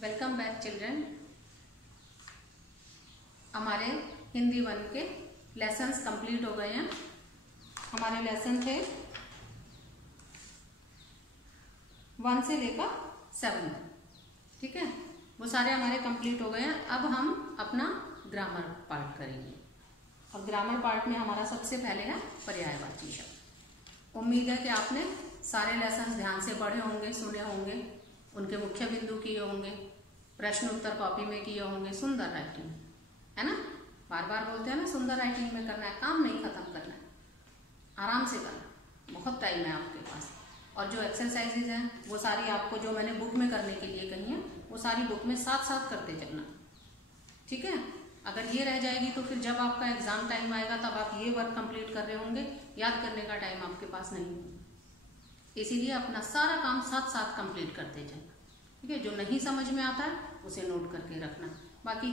Welcome back children. हमारे हिंदी 1 के lessons complete हो गए हैं। हमारे लेसन थे 1 से लेकर 7 तक, ठीक है। वो सारे हमारे कंप्लीट हो गए हैं। अब हम अपना ग्रामर पार्ट करेंगे और ग्रामर पार्ट में हमारा सबसे पहले है पर्यायवाची शब्द। उम्मीद है कि आपने सारे लेसन ध्यान से पढ़े होंगे, सुने होंगे, उनके मुख्य बिंदु किए होंगे, प्रश्न उत्तर कॉपी में किए होंगे। सुंदर राइटिंग है ना, बार बार बोलते हैं ना, सुंदर राइटिंग में करना है, काम नहीं खत्म करना है, आराम से करना, बहुत टाइम है आपके पास। और जो एक्सरसाइजेज हैं वो सारी आपको जो मैंने बुक में करने के लिए कही है वो सारी बुक में साथ साथ करते चलना, ठीक है। अगर ये रह जाएगी तो फिर जब आपका एग्जाम टाइम आएगा तब आप ये वर्क कंप्लीट कर रहे होंगे, याद करने का टाइम आपके पास नहीं होगा। इसीलिए अपना सारा काम साथ साथ कंप्लीट करते जाना, ठीक है। जो नहीं समझ में आता है उसे नोट करके रखना। बाकी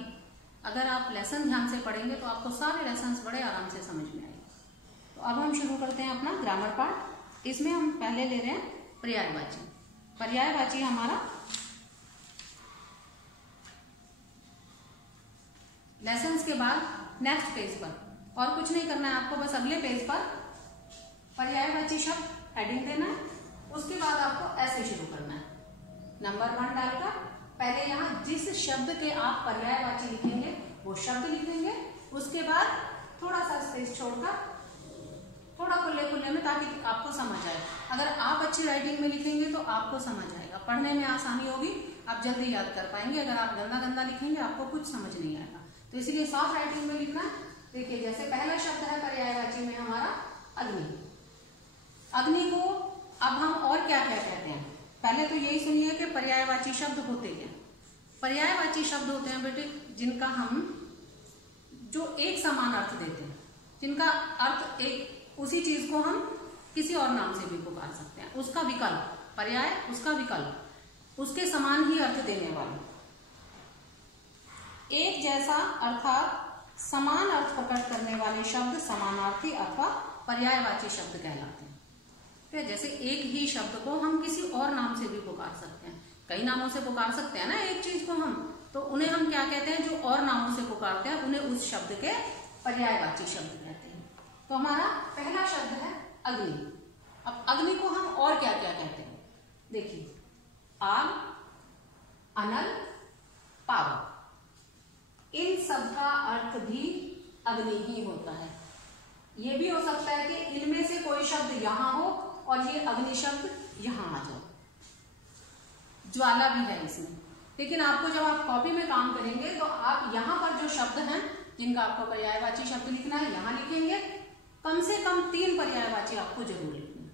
अगर आप लेसन ध्यान से पढ़ेंगे तो आपको सारे लेसन्स बड़े आराम से समझ में आएंगे। तो अब हम शुरू करते हैं अपना ग्रामर पार्ट। इसमें हम पहले ले रहे हैं पर्यायवाची। पर्यायवाची हमारा लेसन्स के बाद नेक्स्ट पेज पर, और कुछ नहीं करना है आपको, बस अगले पेज पर पर्यायवाची शब्द हेडिंग देना है। उसके बाद आपको ऐसे शुरू करना है, नंबर 1 डालकर पहले यहाँ जिस शब्द के आप पर्यायवाची लिखेंगे वो शब्द लिख देंगे। उसके बाद थोड़ा सा स्पेस छोड़कर थोड़ा खुले खुले में, ताकि आपको समझ आए। अगर आप अच्छी राइटिंग में लिखेंगे तो आपको समझ आएगा, पढ़ने में आसानी होगी, आप जल्दी याद कर पाएंगे। अगर आप गंदा गंदा लिखेंगे आपको कुछ समझ नहीं आएगा, तो इसलिए साफ राइटिंग में लिखना। देखिए जैसे पहला शब्द है पर्यायवाची में हमारा अग्नि। अग्नि को अब हम और क्या क्या कहते हैं, पहले तो यही सुनिए कि पर्यायवाची शब्द होते क्या। पर्यायवाची शब्द होते हैं बेटे जिनका हम जो एक समान अर्थ देते हैं, जिनका अर्थ एक, उसी चीज को हम किसी और नाम से भी पुकार सकते हैं, उसका विकल्प, पर्याय उसका विकल्प, उसके समान ही अर्थ देने वाले, एक जैसा अर्थात समान अर्थ प्रकट करने वाले शब्द समानार्थी अथवा पर्यायवाची शब्द कहलाते हैं। तो जैसे एक ही शब्द को हम किसी और नाम से भी पुकार सकते हैं, कई नामों से पुकार सकते हैं ना एक चीज को हम, तो उन्हें हम क्या कहते हैं, जो और नामों से पुकारते हैं उन्हें उस शब्द के पर्यायवाची शब्द कहते हैं। तो हमारा पहला शब्द है अग्नि। अब अग्नि को हम और क्या क्या कहते हैं, देखिए आग, अनल, पावक, इन सब का अर्थ भी अग्नि ही होता है। ये भी हो सकता है कि इनमें से कोई शब्द यहां हो और ये अग्नि शब्द यहां आ जाए, ज्वाला भी है इसमें। लेकिन आपको जब आप कॉपी में काम करेंगे तो आप यहां पर जो शब्द हैं जिनका आपको पर्यायवाची शब्द लिखना है यहां लिखेंगे। कम से कम 3 पर्यायवाची आपको जरूर लिखना है।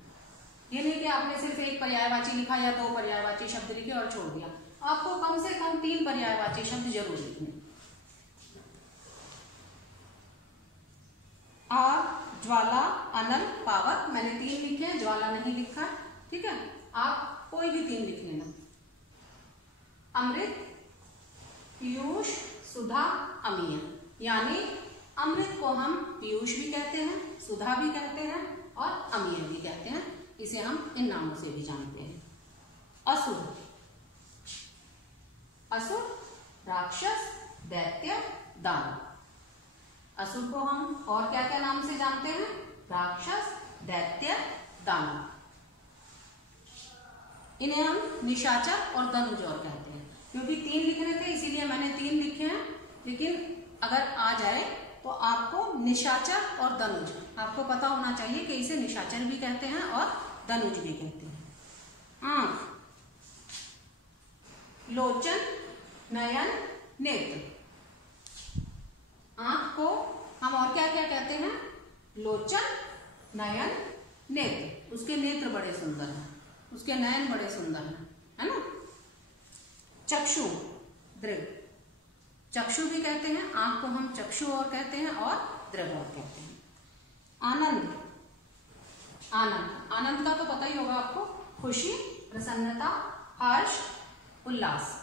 ये नहीं कि आपने सिर्फ एक पर्यायवाची लिखा या 2 पर्यायवाची शब्द लिखे और छोड़ दिया, आपको कम से कम 3 पर्यायवाची शब्द जरूर लिखने। आग, ज्वाला, अनल, पावक, मैंने 3 लिखे हैं, ज्वाला नहीं लिखा, ठीक है। आप कोई भी 3 लिख लेना। अमृत, पीयूष, सुधा, अमीय, यानी अमृत को हम पीयूष भी कहते हैं, सुधा भी कहते हैं और अमीय भी कहते हैं। इसे हम इन नामों से भी जानते हैं। असुर, असुर राक्षस, दैत्य, दानव। असुर को हम और क्या क्या नाम से जानते हैं, राक्षस, दैत्य, दानव। इन्हें हम निशाचर और दनुज और कहते हैं। क्योंकि 3 लिखने थे इसीलिए मैंने 3 लिखे हैं, लेकिन अगर आ जाए तो आपको निशाचर और दनुज आपको पता होना चाहिए कि इसे निशाचर भी कहते हैं और दनुज भी कहते हैं। आंख, लोचन, नयन, नेत्र। आंख को हम और क्या क्या कहते हैं, लोचन, नयन, नेत्र। उसके नेत्र बड़े सुंदर हैं, उसके नयन बड़े सुंदर हैं, है ना। चक्षु, दृग, चक्षु भी कहते हैं, आंख को हम चक्षु और कहते हैं और दृग और कहते हैं। आनंद, आनंद, आनंद का तो पता ही होगा आपको, खुशी, प्रसन्नता, हर्ष, उल्लास।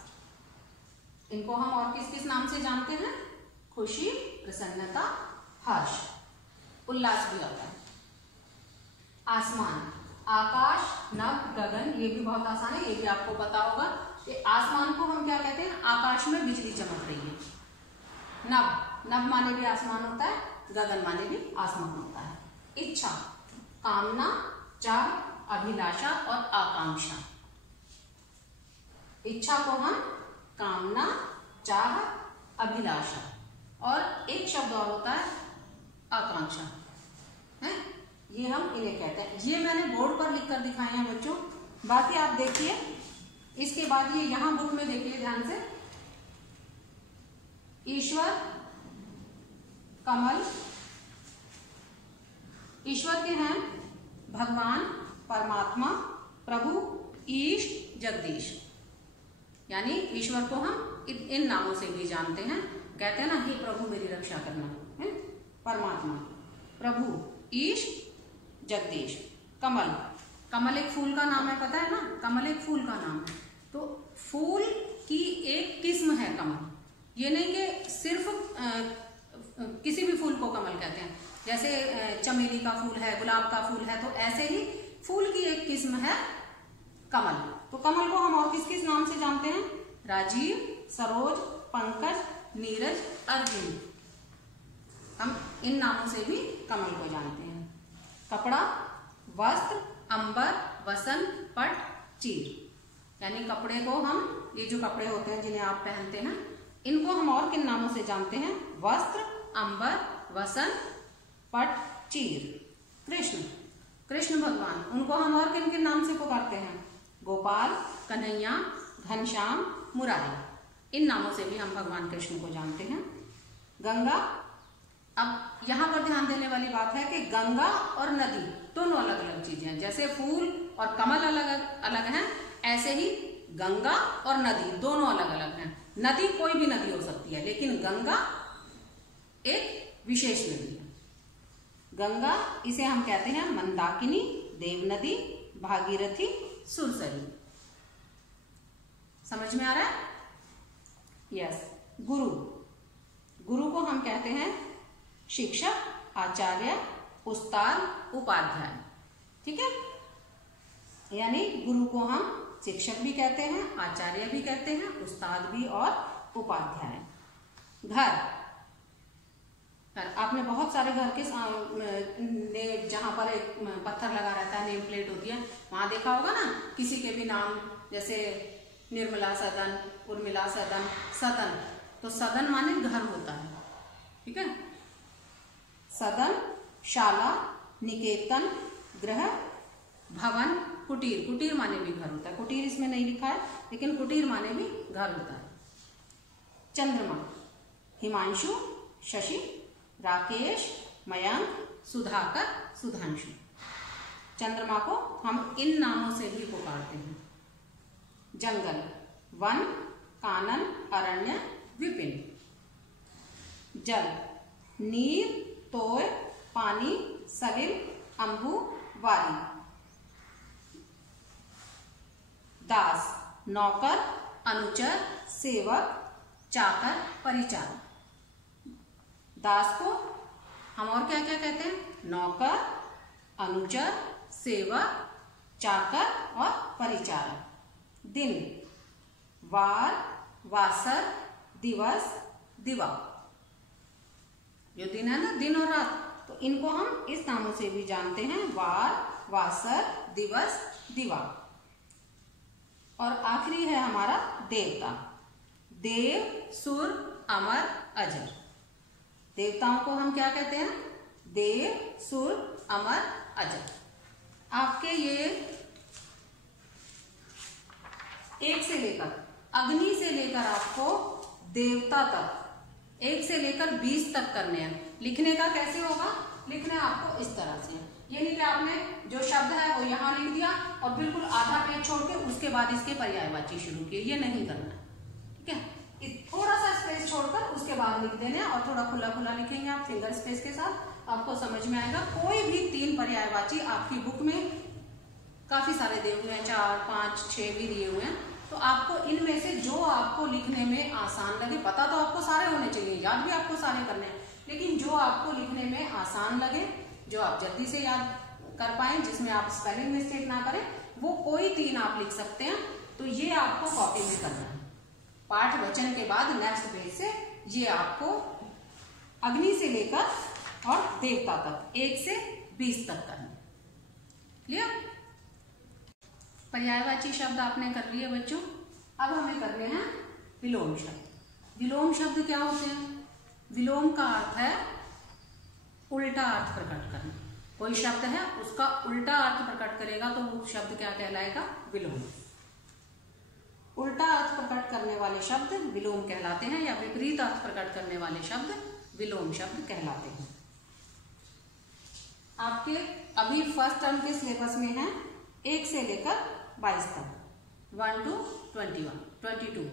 इनको हम और किस किस नाम से जानते हैं, खुशी, प्रसन्नता, हर्ष, उल्लास भी आता है। आसमान, आकाश, नभ, गगन, ये भी बहुत आसान है, ये भी आपको पता होगा। ये आसमान को हम क्या कहते हैं, आकाश में बिजली चमक रही है। नभ, नभ माने भी आसमान होता है, गगन माने भी आसमान होता है। इच्छा, कामना, चाह, अभिलाषा और आकांक्षा। इच्छा को हम कामना, चाह, अभिलाषा, और एक शब्द और होता है आकांक्षा है, ये हम इन्हें कहते हैं। ये मैंने बोर्ड पर लिखकर दिखाए हैं बच्चों, बाकी आप देखिए। इसके बाद ये यहां बुक में देखिए ध्यान से, ईश्वर, कमल, ईश्वर के हैं भगवान, परमात्मा, प्रभु, ईश, जगदीश। यानी ईश्वर को हम इन नामों से भी जानते हैं, कहते हैं ना कि प्रभु मेरी रक्षा करना है। परमात्मा, प्रभु, ईश, जगदीश। कमल, कमल एक फूल का नाम है, पता है ना, कमल एक फूल का नाम है। तो फूल की एक किस्म है कमल, ये नहीं कि सिर्फ किसी भी फूल को कमल कहते हैं। जैसे चमेली का फूल है, गुलाब का फूल है, तो ऐसे ही फूल की एक किस्म है कमल। तो कमल को हम और किस किस नाम से जानते हैं, राजीव, सरोज, पंकज, नीरज, अर्जुन। हम इन नामों से भी कमल को जानते हैं। कपड़ा, वस्त्र, अंबर, वसंत, पट, चीर। यानी कपड़े को हम, ये जो कपड़े होते हैं जिन्हें आप पहनते हैं, इनको हम और किन नामों से जानते हैं, वस्त्र, अंबर, वसंत, पट, चीर। कृष्ण, कृष्ण भगवान, उनको हम और किन किन नाम से पुकारते हैं, गोपाल, कन्हैया, घनश्याम, मुरारी। इन नामों से भी हम भगवान कृष्ण को जानते हैं। गंगा, अब यहां पर ध्यान देने वाली बात है कि गंगा और नदी दोनों अलग अलग चीजें हैं। जैसे फूल और कमल अलग अलग हैं, ऐसे ही गंगा और नदी दोनों अलग अलग हैं। नदी कोई भी नदी हो सकती है, लेकिन गंगा एक विशेष नदी है। गंगा, इसे हम कहते हैं मंदाकिनी, देव नदी, भागीरथी, सुरसरी। समझ में आ रहा है? यस। गुरु, गुरु को हम कहते हैं शिक्षक, आचार्य, उस्ताद, उपाध्याय। ठीक है, यानी गुरु को हम शिक्षक भी कहते हैं, आचार्य भी कहते हैं, उस्ताद भी और उपाध्याय। घर, आपने बहुत सारे घर के जहां पर एक पत्थर लगा रहता है, नेम प्लेट होती है, वहां देखा होगा ना, किसी के भी नाम, जैसे निर्मला सदन, उर्मिला सदन, सदन। तो सदन माने घर होता है। ठीक है, सदन, शाला, निकेतन, गृह, भवन, कुटीर। कुटीर माने भी घर होता है, कुटीर इसमें नहीं लिखा है, लेकिन कुटीर माने भी घर होता है। चंद्रमा, हिमांशु, शशि, राकेश, मयंक, सुधाकर, सुधांशु। चंद्रमा को हम इन नामों से भी पुकारते हैं। जंगल, वन, कानन, अरण्य, विपिन। जल, नीर, तोय, पानी, सलिल, अंबु, वारी। दास, नौकर, अनुचर, सेवक, चाकर, परिचारक। दास को हम और क्या क्या कहते हैं, नौकर, अनुचर, सेवक, चाकर और परिचारक। दिन, वार, वासर, दिवस, दिवा। जो दिन है ना, दिन और रात, तो इनको हम इस नामों से भी जानते हैं, वार, वासर, दिवस, दिवा। और आखिरी है हमारा देवता। देव, सुर, अमर, अजर। देवताओं को हम क्या कहते हैं, देव, सुर, अमर, अजर। आपके ये 1 से लेकर, अग्नि से लेकर आपको देवता तक, 1 से लेकर 20 तक करने हैं। लिखने का कैसे होगा, लिखना आपको इस तरह से, ये नहीं कि आपने जो शब्द है वो यहाँ लिख दिया और बिल्कुल आधा पेज छोड़ के उसके बाद इसके पर्यायवाची शुरू किए, ये नहीं करना। ठीक है, थोड़ा सा स्पेस छोड़कर उसके बाद लिख देना और थोड़ा खुला खुला लिखेंगे आप फिंगर स्पेस के साथ, आपको समझ में आएगा। कोई भी 3 पर्यायवाची आपकी बुक में काफी सारे दिए हुए हैं, 4, 5, 6 भी दिए हुए हैं, तो आपको इनमें से जो आपको लिखने में आसान लगे, पता तो आपको सारे होने चाहिए, याद भी आपको सारे करने हैं, लेकिन जो आपको लिखने में आसान लगे, जो आप जल्दी से याद कर पाए, जिसमें आप स्पेलिंग मिस्टेक ना करें, वो कोई 3 आप लिख सकते हैं। तो ये आपको कॉपी में करना है। पाठ वचन के बाद नेक्स्ट पेज से ये आपको अग्नि से लेकर और देवता तक 1 से 20 तक करना। क्लियर? पर्यायवाची शब्द आपने कर लिए बच्चों। अब हमें करने हैं विलोम शब्द। विलोम शब्द क्या होते हैं? विलोम का अर्थ है उल्टा अर्थ प्रकट करना। कोई शब्द है उसका उल्टा अर्थ प्रकट करेगा तो वो शब्द क्या कहलाएगा? विलोम। उल्टा अर्थ प्रकट करने वाले शब्द विलोम कहलाते हैं, या विपरीत अर्थ प्रकट करने वाले शब्द विलोम शब्द कहलाते हैं। आपके अभी फर्स्ट टर्म के सिलेबस में है 1 से लेकर 22 तक, 1 to 22।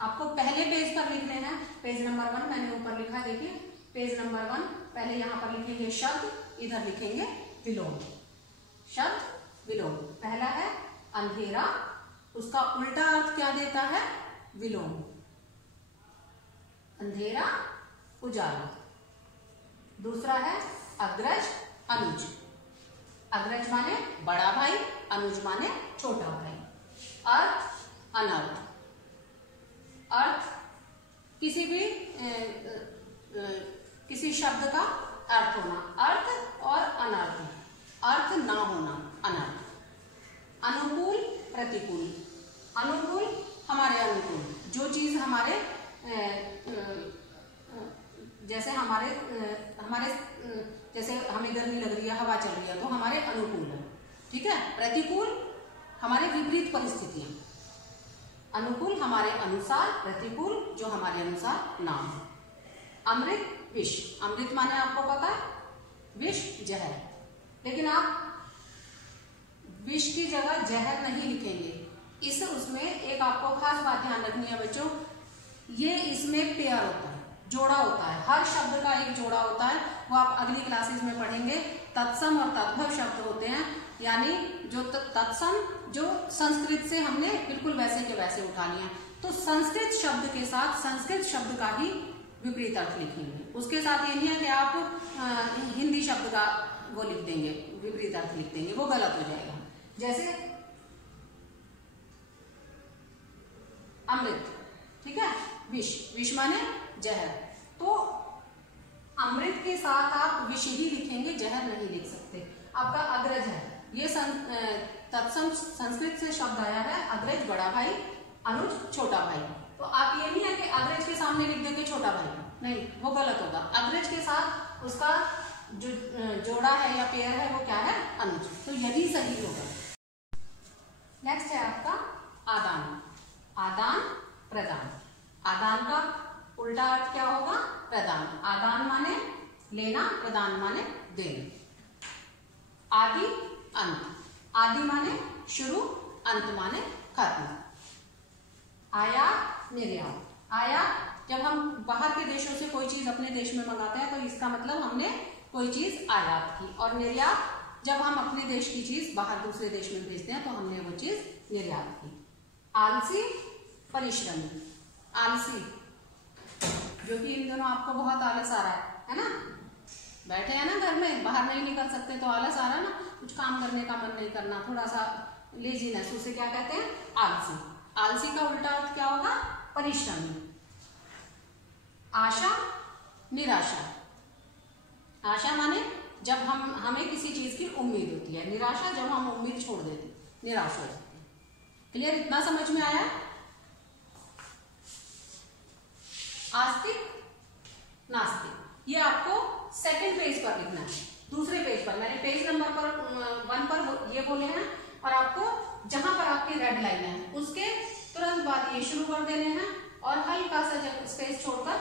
आपको पहले पेज पर लिखने हैं। पेज नंबर 1 मैंने ऊपर लिखा, देखिए पेज नंबर 1। पहले यहां पर लिखेंगे शब्द, इधर लिखेंगे विलोम। शब्द विलोम। पहला है अंधेरा, उसका उल्टा अर्थ क्या देता है? विलोम। अंधेरा उजाला। दूसरा है अग्रज अनुज। अग्रज माने बड़ा भाई, अनुज माने छोटा भाई। अर्थ अनर्थ। अर्थ किसी भी किसी शब्द का अर्थ होना, अर्थ और अनर्थ। अर्थ ना होना अनर्थ। अनुकूल प्रतिकूल। अनुकूल हमारे अनुकूल, जो चीज हमारे जैसे हमारे जैसे हमें गर्मी लग रही है, हवा चल रही है, तो हमारे अनुकूल है। ठीक है? प्रतिकूल हमारे विपरीत परिस्थितियां। अनुकूल हमारे अनुसार, प्रतिकूल जो हमारे अनुसार ना हो। अमृत विष। अमृत माने आपको पता है विष जहर, लेकिन आप विष की जगह जहर नहीं लिखेंगे। उसमें एक आपको खास बात ध्यान रखनी है बच्चों, ये इसमें पेयर होता है, जोड़ा होता है। हर शब्द का एक जोड़ा होता है, वो आप अगली क्लासेस में पढ़ेंगे। तत्सम और तद्भव शब्द होते हैं, यानी जो तत्सम जो संस्कृत से हमने बिल्कुल वैसे के वैसे उठा लिया, तो संस्कृत शब्द के साथ संस्कृत शब्द का ही विपरीत अर्थ लिखेंगे। उसके साथ ये नहीं है कि आप हिंदी शब्द का वो लिख देंगे, विपरीत अर्थ लिख देंगे, वो गलत हो जाएगा। जैसे अमृत, ठीक है? विष। विष माने जहर, तो अमृत के साथ आप विष ही लिखेंगे, जहर नहीं लिख सकते। आपका अग्रज है, ये तत्सम संस्कृत से शब्द आया है। अग्रज बड़ा भाई, अनुज छोटा भाई। तो आप ये नहीं है कि अग्रज के सामने लिख देंगे छोटा भाई, नहीं, वो गलत होगा। अग्रज के साथ उसका जो जोड़ा है या पेयर है वो क्या है? अनुज, तो यही सही होगा। नेक्स्ट है आपका आदान। आदान प्रदान। आदान का उल्टा अर्थ क्या होगा? प्रदान। आदान माने लेना, प्रदान माने देना। आदि अंत। आदि माने शुरू, अंत माने खत्म। आयात निर्यात। आयात जब हम बाहर के देशों से कोई चीज अपने देश में मंगाते हैं तो इसका मतलब हमने कोई चीज आयात की, और निर्यात जब हम अपने देश की चीज बाहर दूसरे देश में भेजते हैं तो हमने वो चीज निर्यात की। आलसी परिश्रमी। आलसी जो कि इन दोनों आपको बहुत आलस आ रहा है ना? बैठे हैं ना घर में, बाहर नहीं निकल सकते तो आलस आ रहा है ना, कुछ काम करने का मन नहीं करना, थोड़ा सा लेजीनेस, उसे क्या कहते हैं? आलसी। आलसी का उल्टा अर्थ क्या होगा? परिश्रमी। आशा निराशा। आशा माने जब हमें किसी चीज की उम्मीद होती है, निराशा जब हम उम्मीद छोड़ देते, निराश हो जाते हैं। क्लियर? इतना समझ में आया? आस्तिक नास्तिक, ये आपको सेकंड पेज पर लिखना है। दूसरे पेज पर मैंने पेज नंबर पर 1 पर ये बोले हैं, और आपको जहां पर आपकी रेड लाइन है उसके तुरंत बाद ये शुरू कर देने हैं, और हल्का सा जब स्पेस छोड़कर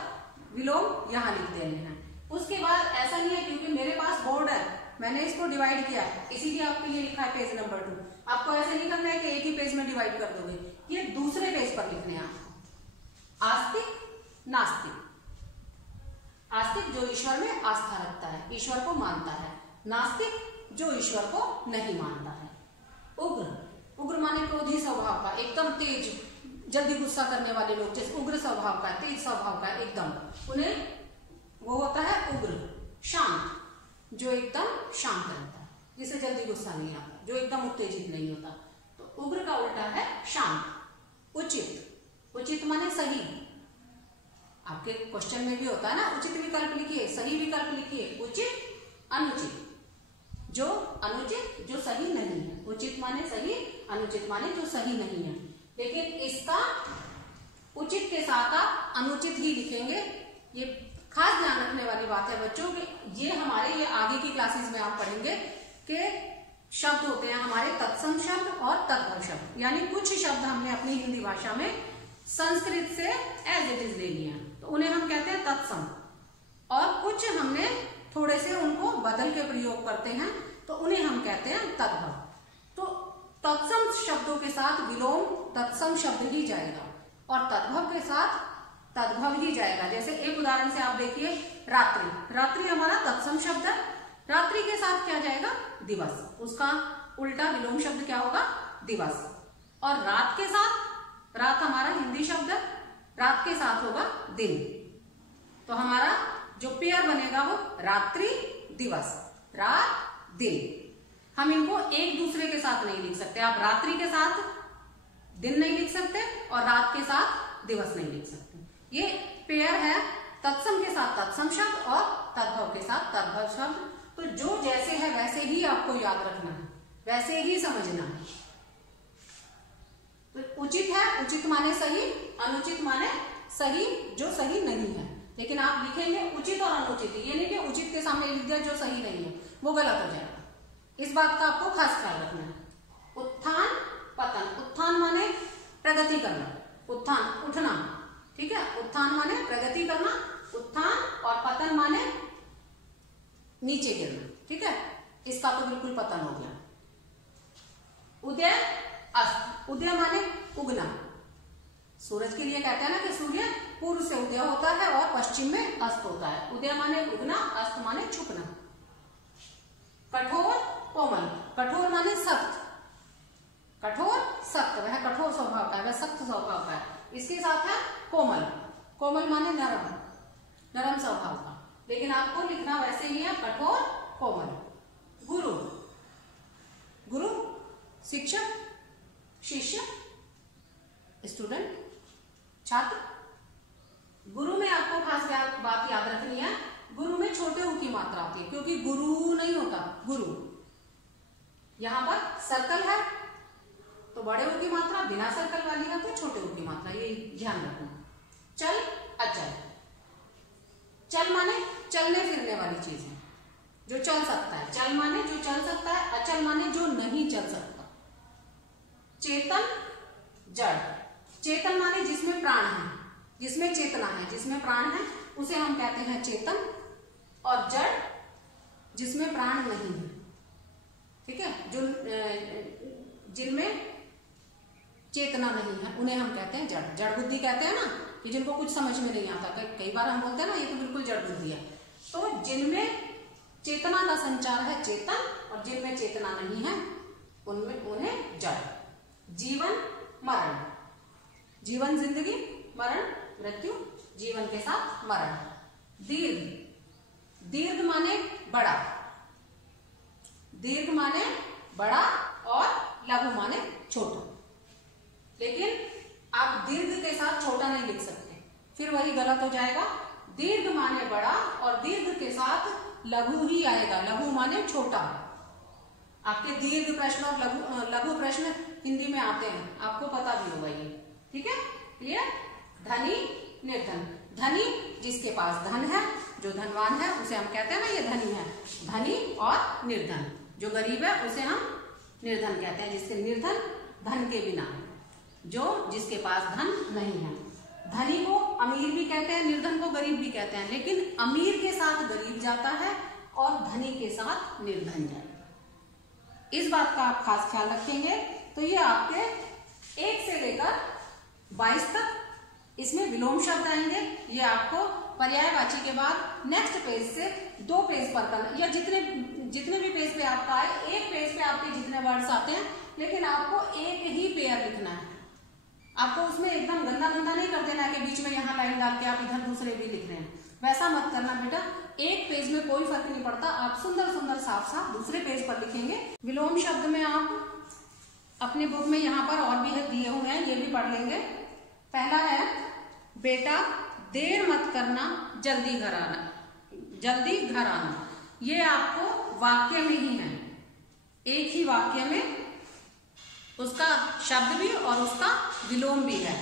विलोम यहां लिख देने हैं। उसके बाद ऐसा नहीं है, क्योंकि मेरे पास बोर्ड है, मैंने इसको डिवाइड किया है, इसीलिए आपके लिए लिखा है पेज नंबर 2। आपको ऐसे नहीं करना है कि एक ही पेज में डिवाइड कर दोगे, ये दूसरे पेज पर लिखने हैं आपको। आस्तिक नास्तिक। आस्तिक जो ईश्वर में आस्था रखता है, ईश्वर को मानता है। नास्तिक जो ईश्वर को नहीं मानता है। उग्र। उग्र माने क्रोधी स्वभाव का, एकदम तेज, जल्दी गुस्सा करने वाले लोग, जैसे उग्र स्वभाव का, तेज स्वभाव का एकदम, उन्हें वो होता है उग्र। शांत जो एकदम शांत रहता है, जिसे जल्दी गुस्सा नहीं आता, जो एकदम उत्तेजित नहीं होता, तो उग्र का उल्टा है शांत। उचित, उचित माने सही। आपके क्वेश्चन में भी होता है ना, उचित विकल्प लिखिए, सही विकल्प लिखिए। उचित, अनुचित। जो अनुचित, जो सही नहीं है। उचित माने सही, अनुचित माने जो सही नहीं है। लेकिन इसका उचित के साथ आप अनुचित ही लिखेंगे। ये खास ध्यान रखने वाली बात है बच्चों कि ये हमारे ये आगे की क्लासेस में आप पढ़ेंगे कि शब्द होते हैं हमारे तत्सम शब्द और तद्भव शब्द। यानी कुछ शब्द हमने अपनी हिंदी भाषा में संस्कृत से एज इट इज ले लिया, तो उन्हें हम कहते हैं तत्सम, और कुछ हमने थोड़े से उनको बदल के प्रयोग करते हैं, तो उन्हें हम कहते हैं तद्भव। तो तत्सम शब्दों के साथ विलोम तत्सम शब्द ही जाएगा और तद्भव के साथ तद्भव ही जाएगा। जैसे एक उदाहरण से आप देखिए, रात्रि। रात्रि हमारा तत्सम शब्द है, रात्रि के साथ क्या जाएगा? दिवस। उसका उल्टा विलोम शब्द क्या होगा? दिवस। और रात के साथ, रात हमारा हिंदी शब्द है, रात के साथ होगा दिन। तो हमारा जो पेयर बनेगा वो रात्रि दिवस, रात दिन। हम इनको एक दूसरे के साथ नहीं लिख सकते। आप रात्रि के साथ दिन नहीं लिख सकते और रात के साथ दिवस नहीं लिख सकते। ये पेयर है तत्सम के साथ तत्सम शब्द और तद्भव के साथ तद्भव शब्द। तो जो जैसे है वैसे ही आपको याद रखना है, वैसे ही समझना है। तो उचित है, उचित माने सही, अनुचित माने सही जो सही नहीं है। लेकिन आप लिखेंगे उचित और अनुचित, ये नहीं कि उचित के सामने लिख दिया जो सही नहीं है, वो गलत हो जाएगा। इस बात का आपको खास ख्याल रखना है। उत्थान पतन। उत्थान माने प्रगति करना, उत्थान उठना, ठीक है। उत्थान माने प्रगति करना, उत्थान, और पतन माने नीचे गिरना, ठीक है। इसका तो बिल्कुल पतन हो गया। उदय अस्त। उदय माने उगना। सूरज के लिए कहते हैं ना कि सूर्य पूर्व से उदय होता है और पश्चिम में अस्त होता है। उदय माने उगना, अस्त माने छुपना। कठोर कोमल। कठोर माने सख्त। कठोर सख्त, वह कठोर स्वभाव का है, वह सख्त स्वभाव का है। इसके साथ है कोमल। कोमल माने नरम, नरम स्वभाव का। लेकिन आपको लिखना वैसे ही है, कठोर कोमल। गुरु। गुरु शिक्षक, शिष्य स्टूडेंट, छात्र। गुरु में आपको खास बात याद रखनी है, गुरु में छोटे ऊ की मात्रा होती है, क्योंकि गुरु नहीं होता, गुरु। यहां पर सर्कल है तो बड़े ऊ की मात्रा, बिना सर्कल वाली है तो छोटे ऊ की मात्रा, ये ध्यान रखना। चल अचल। चल माने चलने फिरने वाली चीज है, जो चल सकता है। चल माने जो चल सकता है, अचल माने जो नहीं चल सकता। चेतन जड़। चेतन माने जिसमें प्राण है, जिसमें चेतना है, जिसमें प्राण है, उसे हम कहते हैं चेतन। और जड़ जिसमें प्राण नहीं है, ठीक है। जो जिनमें चेतना नहीं है उन्हें हम कहते हैं जड़। जड़ बुद्धि कहते हैं ना, कि जिनको कुछ समझ में नहीं आता। कई बार हम बोलते हैं ना ये तो बिल्कुल जड़ बुद्धि है। तो जिनमें चेतना का संचार है चेतन, और जिनमें चेतना नहीं है उनमें उन्हें जड़। जीवन मरण। जीवन जिंदगी, मरण मृत्यु, जीवन के साथ मरण। दीर्घ। दीर्घ माने बड़ा। दीर्घ माने बड़ा और लघु माने छोटा। लेकिन आप दीर्घ के साथ छोटा नहीं लिख सकते, फिर वही गलत हो जाएगा। दीर्घ माने बड़ा और दीर्घ के साथ लघु ही आएगा। लघु माने छोटा। आपके दीर्घ प्रश्न और लघु प्रश्न हिंदी में आते हैं, आपको पता भी होगा ये, ठीक है। क्लियर। धनी निर्धन। धनी जिसके पास धन है, जो धनवान है उसे हम कहते हैं ना ये धनी है। धनी और निर्धन, जो गरीब है उसे हम निर्धन कहते हैं, जिसके निर्धन धन के बिना, जो जिसके पास धन नहीं है। धनी को अमीर भी कहते हैं, निर्धन को गरीब भी कहते हैं। लेकिन अमीर के साथ गरीब जाता है और धनी के साथ निर्धन जाएगा। इस बात का आप खास ख्याल रखेंगे। तो ये आपके 1 से लेकर 22 तक इसमें विलोम शब्द आएंगे। ये आपको पर्यायवाची के बाद नेक्स्ट पेज से 2 पेज पर करना, या जितने भी पेज पे आपका आए, एक पेज पे आपके जितने वर्ड्स आते हैं, लेकिन आपको एक ही पेयर लिखना है। आपको उसमें एकदम गंदा गंदा नहीं कर देना है कि बीच में यहाँ लाइन डाल के आप इधर दूसरे भी लिख रहे हैं, वैसा मत करना बेटा। एक पेज में कोई फर्क नहीं पड़ता, आप सुंदर सुंदर साफ साफ दूसरे पेज पर लिखेंगे। विलोम शब्द में आप अपनी बुक में यहाँ पर और भी दिए हुए हैं, ये भी पढ़ लेंगे। पहला है, बेटा देर मत करना, जल्दी घर आना, जल्दी घर आना। ये आपको वाक्य में ही है, एक ही वाक्य में उसका शब्द भी और उसका विलोम भी है।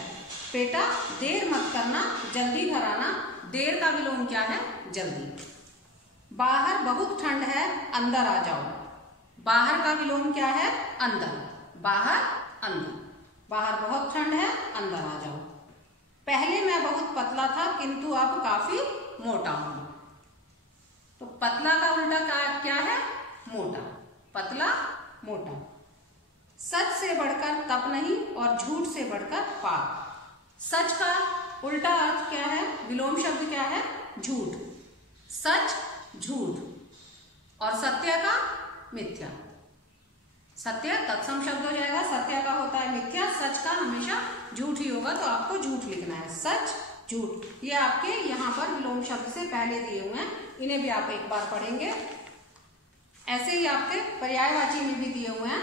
बेटा देर मत करना, जल्दी घर आना, देर का विलोम क्या है? जल्दी। बाहर बहुत ठंड है, अंदर आ जाओ। बाहर का विलोम क्या है? अंदर। बाहर अंदर। बाहर बहुत ठंड है, अंदर आ जाओ। पहले मैं बहुत पतला था किंतु अब काफी मोटा हूं। तो पतला का उल्टा क्या है? मोटा। पतला, मोटा। सच से बढ़कर तप नहीं और झूठ से बढ़कर पाप। सच का उल्टा अर्थ क्या है? विलोम शब्द क्या है? झूठ। सच, झूठ। और सत्य का मिथ्या। सत्य तत्सम शब्द हो जाएगा, सत्य का होता है मिथ्या, सच का हमेशा झूठ ही होगा, तो आपको झूठ लिखना है। सच, झूठ। ये आपके यहाँ पर विलोम शब्द से पहले दिए हुए हैं, इन्हें भी आप एक बार पढ़ेंगे। ऐसे ही आपके पर्यायवाची में भी दिए हुए हैं।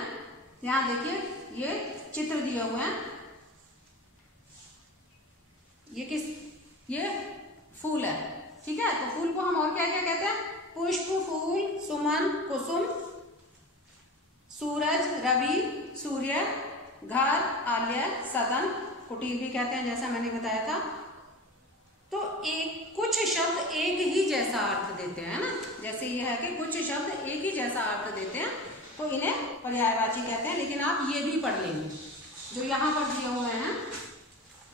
यहाँ देखिए, ये चित्र दिए हुए हैं। ये फूल है, ठीक है। तो फूल को हम और क्या क्या कहते हैं? पुष्प, फूल, सुमन, कुसुम, सूरज, रवि, सूर्य, घर, आलय, सदन, कुटीर भी कहते हैं, जैसा मैंने बताया था। तो कुछ शब्द एक ही जैसा अर्थ देते हैं ना, जैसे ये है कि कुछ शब्द एक ही जैसा अर्थ देते हैं, तो इन्हें पर्यायवाची कहते हैं। लेकिन आप ये भी पढ़ लेंगे जो यहाँ पर दिए हुए हैं।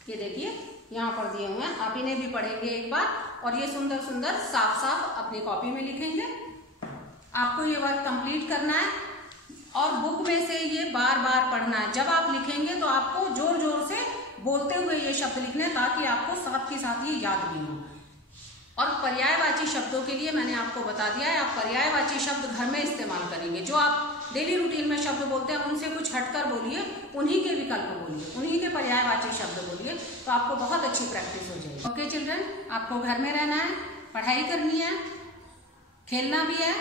ये देखिए, यहाँ पर दिए हुए हैं, आप इन्हें भी पढ़ेंगे एक बार, और ये सुंदर सुंदर साफ साफ अपनी कॉपी में लिखेंगे। आपको ये वर्क कंप्लीट करना है और बुक में से ये बार बार पढ़ना है। जब आप लिखेंगे तो आपको जोर जोर से बोलते हुए ये शब्द लिखने हैं, ताकि आपको साथ के साथ ये याद भी हो। और पर्यायवाची शब्दों के लिए मैंने आपको बता दिया है, आप पर्यायवाची शब्द घर में इस्तेमाल करेंगे। जो आप डेली रूटीन में शब्द बोलते हैं उनसे कुछ हटकर बोलिए, उन्हीं के विकल्प बोलिए, उन्हीं के पर्यायवाची शब्द बोलिए, तो आपको बहुत अच्छी प्रैक्टिस हो जाएगी। ओके चिल्ड्रन, आपको घर में रहना है, पढ़ाई करनी है, खेलना भी है,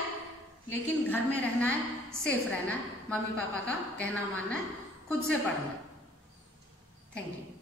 लेकिन घर में रहना है, सेफ रहना है, मम्मी पापा का कहना मानना है, खुद से पढ़ना है। Thank you.